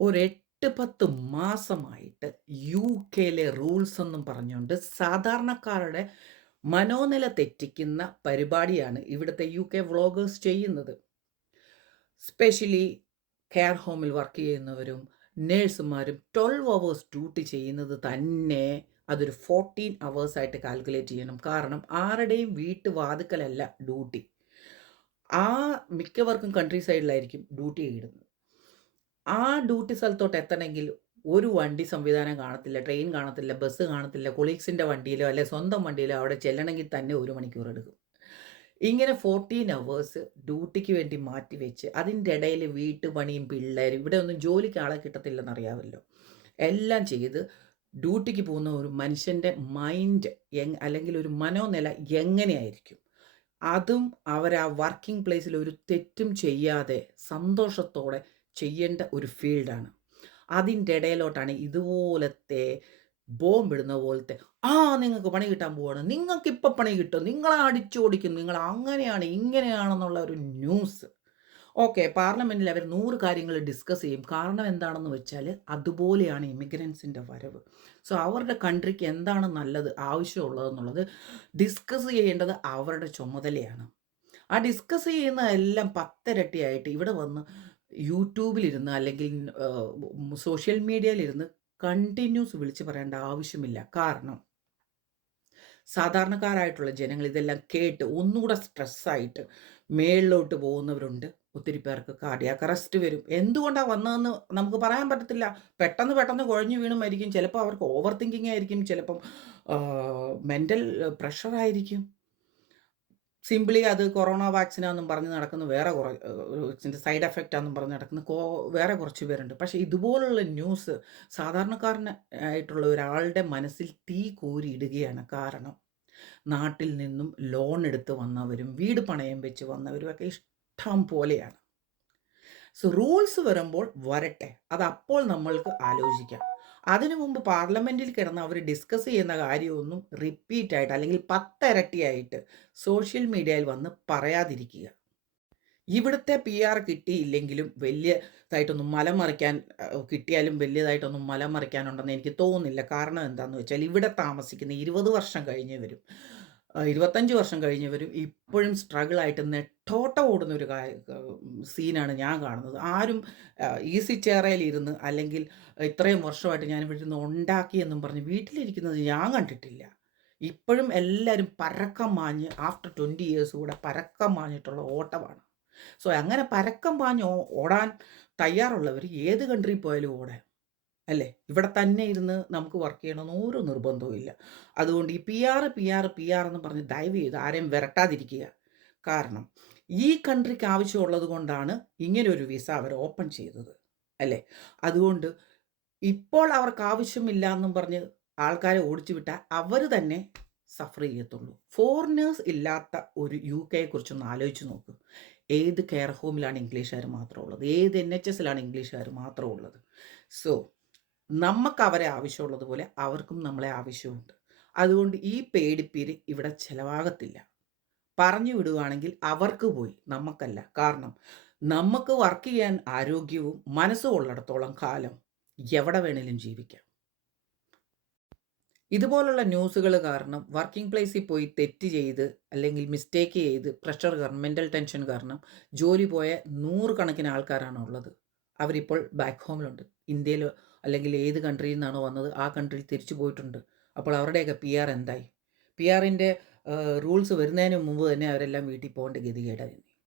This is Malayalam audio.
ഒരു 8, 10 മാസമായിട്ട് യുകെയിലെ റൂൾസ് എന്നും പറഞ്ഞുകൊണ്ട് സാധാരണക്കാരുടെ മനോനില തെറ്റിക്കുന്ന പരിപാടിയാണ് ഇവിടുത്തെ യുകെ വ്ളോഗേഴ്സ് ചെയ്യുന്നത്. സ്പെഷ്യലി കെയർ ഹോമിൽ വർക്ക് ചെയ്യുന്നവരും നേഴ്സുമാരും 12 അവേഴ്സ് ഡ്യൂട്ടി ചെയ്യുന്നത് തന്നെ അതൊരു 14 അവേഴ്സ് ആയിട്ട് കാൽക്കുലേറ്റ് ചെയ്യണം. കാരണം ആരുടെയും വീട്ടുവാതിക്കലല്ല ഡ്യൂട്ടി. ആ മിക്കവർക്കും കൺട്രി സൈഡിലായിരിക്കും ഡ്യൂട്ടി ഇടുന്നത്. ആ ഡ്യൂട്ടി സ്ഥലത്തോട്ട് എത്തണമെങ്കിൽ ഒരു വണ്ടി സംവിധാനം കാണത്തില്ല, ട്രെയിൻ കാണത്തില്ല, ബസ് കാണത്തില്ല, കൊളീഗ്സിൻ്റെ വണ്ടിയിലോ അല്ലെ സ്വന്തം വണ്ടിയിലോ അവിടെ ചെല്ലണമെങ്കിൽ തന്നെ 1 മണിക്കൂർ എടുക്കും. ഇങ്ങനെ 14 അവേഴ്സ് ഡ്യൂട്ടിക്ക് വേണ്ടി മാറ്റിവെച്ച് അതിൻ്റെ ഇടയിൽ വീട്ടുപണിയും പിള്ളേരും ഇവിടെ ഒന്നും ജോലിക്ക് ആളെ കിട്ടത്തില്ലെന്നറിയാമല്ലോ. എല്ലാം ചെയ്ത് ഡ്യൂട്ടിക്ക് പോകുന്ന ഒരു മനുഷ്യൻ്റെ മൈൻഡ് അല്ലെങ്കിൽ ഒരു മനോനില എങ്ങനെയായിരിക്കും? അതും അവരാ വർക്കിംഗ് പ്ലേസിൽ ഒരു തെറ്റും ചെയ്യാതെ സന്തോഷത്തോടെ ചെയ്യേണ്ട ഒരു ഫീൽഡാണ്. അതിൻ്റെ ഇടയിലോട്ടാണ് ഇതുപോലത്തെ ബോംബിടുന്ന പോലത്തെ, "ആ നിങ്ങൾക്ക് പണി കിട്ടാൻ പോവാണ്. നിങ്ങൾക്കിപ്പം പണി കിട്ടും. നിങ്ങളെ അടിച്ചോടിക്കും. നിങ്ങൾ അങ്ങനെയാണ് ഇങ്ങനെയാണെന്നുള്ള" ഒരു ന്യൂസ്. ഓക്കെ, പാർലമെന്റിൽ അവർ 100 കാര്യങ്ങൾ ഡിസ്കസ് ചെയ്യും. കാരണം എന്താണെന്ന് വെച്ചാൽ അതുപോലെയാണ് ഇമിഗ്രൻസിൻ്റെ വരവ്. സോ അവരുടെ കൺട്രിക്ക് എന്താണ് നല്ലത്, ആവശ്യമുള്ളതെന്നുള്ളത് ഡിസ്കസ് ചെയ്യേണ്ടത് അവരുടെ ചുമതലയാണ്. ആ ഡിസ്കസ് ചെയ്യുന്നതെല്ലാം 10 ഇരട്ടിയായിട്ട് ഇവിടെ വന്ന് യൂട്യൂബിലിരുന്ന് അല്ലെങ്കിൽ സോഷ്യൽ മീഡിയയിലിരുന്ന് കണ്ടിന്യൂസ് വിളിച്ച് പറയേണ്ട ആവശ്യമില്ല. കാരണം സാധാരണക്കാരായിട്ടുള്ള ജനങ്ങൾ ഇതെല്ലാം കേട്ട് ഒന്നുകൂടെ സ്ട്രെസ്സായിട്ട് മേളിലോട്ട് പോകുന്നവരുണ്ട്. ഒത്തിരി പേർക്ക് കാർഡിയാക് അറസ്റ്റ് വരും. എന്തുകൊണ്ടാ വന്നതെന്ന് നമുക്ക് പറയാൻ പറ്റത്തില്ല. പെട്ടെന്ന് പെട്ടെന്ന് കുഴഞ്ഞു വീണ് മരിക്കും. ചിലപ്പോൾ അവർക്ക് ഓവർ തിങ്കിങ് ആയിരിക്കും. ചിലപ്പം മെന്റൽ പ്രഷറായിരിക്കും. സിംപിളി അത് കൊറോണ വാക്സിനാന്നും പറഞ്ഞ് നടക്കുന്ന വേറെ കുറെ ഇതിൻ്റെ സൈഡ് എഫക്റ്റാന്നും പറഞ്ഞ് നടക്കുന്ന വേറെ കുറച്ച് പേരുണ്ട്. പക്ഷേ ഇതുപോലുള്ള ന്യൂസ് സാധാരണക്കാരനായിട്ടുള്ള ഒരാളുടെ മനസ്സിൽ തീ കോരിയിടുകയാണ്. കാരണം നാട്ടിൽ നിന്നും ലോൺ എടുത്ത് വന്നവരും വീട് പണയം വെച്ച് വന്നവരും ഒക്കെ ഇഷ്ടം പോലെയാണ്. സോ റൂൾസ് വരുമ്പോൾ വരട്ടെ. അതപ്പോൾ നമ്മൾക്ക് ആലോചിക്കാം. അതിനു മുമ്പ് പാർലമെന്റിൽ കിടന്ന് അവർ ഡിസ്കസ് ചെയ്യുന്ന കാര്യമൊന്നും റിപ്പീറ്റ് ആയിട്ട് അല്ലെങ്കിൽ 10 ഇരട്ടിയായിട്ട് സോഷ്യൽ മീഡിയയിൽ വന്ന് പറയാതിരിക്കുക. ഇവിടുത്തെ പിആർ കിട്ടിയില്ലെങ്കിലും വലിയതായിട്ടൊന്നും മലമറിക്കാൻ കിട്ടിയാലും വലിയതായിട്ടൊന്നും മലമറിക്കാനുണ്ടെന്ന് എനിക്ക് തോന്നുന്നില്ല. കാരണം എന്താണെന്ന് വെച്ചാൽ ഇവിടെ താമസിക്കുന്ന 20 വർഷം കഴിഞ്ഞവരും 25 വർഷം കഴിഞ്ഞവരും ഇപ്പോഴും സ്ട്രഗിളായിട്ട് നെട്ടോട്ടം ഓടുന്ന ഒരു സീനാണ് ഞാൻ കാണുന്നത്. ആരും ഈസി ചെയറിലിരുന്ന് അല്ലെങ്കിൽ ഇത്രയും വർഷമായിട്ട് ഞാൻ ഇവിടെ ഇരുന്ന് ഉണ്ടാക്കിയെന്നും പറഞ്ഞ് വീട്ടിലിരിക്കുന്നത് ഞാൻ കണ്ടിട്ടില്ല. ഇപ്പോഴും എല്ലാവരും പരക്കം മാഞ്ഞ് ആഫ്റ്റർ 20 ഇയേഴ്സ് കൂടെ പരക്കം മാഞ്ഞിട്ടുള്ള ഓട്ടമാണ്. സോ അങ്ങനെ പരക്കം പാഞ്ഞ് ഓടാൻ തയ്യാറുള്ളവർ ഏത് കൺട്രിയിൽ പോയാലും ഓടാം. അല്ലേ? ഇവിടെ തന്നെ ഇരുന്ന് നമുക്ക് വർക്ക് ചെയ്യണമെന്ന് ഒരു നിർബന്ധവും ഇല്ല. അതുകൊണ്ട് ഈ പിആർ എന്ന് പറഞ്ഞ് ദയവ് ചെയ്ത് ആരെയും വിരട്ടാതിരിക്കുക. കാരണം ഈ കൺട്രിക്ക് ആവശ്യമുള്ളത് കൊണ്ടാണ് ഇങ്ങനൊരു വിസ അവർ ഓപ്പൺ ചെയ്തത്. അല്ലേ? അതുകൊണ്ട് ഇപ്പോൾ അവർക്ക് ആവശ്യമില്ല എന്നും പറഞ്ഞ് ആൾക്കാരെ ഓടിച്ചു വിട്ടാൽ അവർ തന്നെ സഫർ ചെയ്യത്തുള്ളൂ. ഫോറിനേഴ്സ് ഇല്ലാത്ത ഒരു യുകെയെക്കുറിച്ചൊന്ന് ആലോചിച്ച് നോക്ക്. ഏത് കെയർ ഹോമിലാണ് ഇംഗ്ലീഷുകാർ മാത്രം ഉള്ളത്? ഏത് എൻഎച്ച്എസിലാണ് ഇംഗ്ലീഷുകാർ മാത്രം ഉള്ളത്? സോ നമുക്ക് അവരെ ആവശ്യമുള്ളതുപോലെ അവർക്കും നമ്മളെ ആവശ്യമുണ്ട്. അതുകൊണ്ട് ഈ പേടിപ്പീര് ഇവിടെ ചിലവാകത്തില്ല. പറഞ്ഞു വിടുവാണെങ്കിൽ അവർക്ക് പോയി, നമുക്കല്ല. കാരണം നമുക്ക് വർക്ക് ചെയ്യാൻ ആരോഗ്യവും മനസ്സും ഉള്ളിടത്തോളം കാലം എവിടെ വേണേലും ജീവിക്കാം. ഇതുപോലുള്ള ന്യൂസുകൾ കാരണം വർക്കിംഗ് പ്ലേസിൽ പോയി തെറ്റ് ചെയ്ത് അല്ലെങ്കിൽ മിസ്റ്റേക്ക് ചെയ്ത് പ്രഷർ കാരണം മെൻ്റൽ ടെൻഷൻ കാരണം ജോലി പോയ 100 കണക്കിന് ആൾക്കാരാണ് ഉള്ളത്. അവരിപ്പോൾ ബാക്ക് ഹോമിലുണ്ട്. ഇന്ത്യയിലോ അല്ലെങ്കിൽ ഏത് കൺട്രിയിൽ നിന്നാണോ വന്നത് ആ കൺട്രിയിൽ തിരിച്ചു പോയിട്ടുണ്ട്. അപ്പോൾ അവരുടെയൊക്കെ പിആർ എന്തായി? പിആറിൻ്റെ റൂൾസ് വരുന്നതിന് മുമ്പ് തന്നെ അവരെല്ലാം വീട്ടിൽ പോകേണ്ട ഗതികേടായി.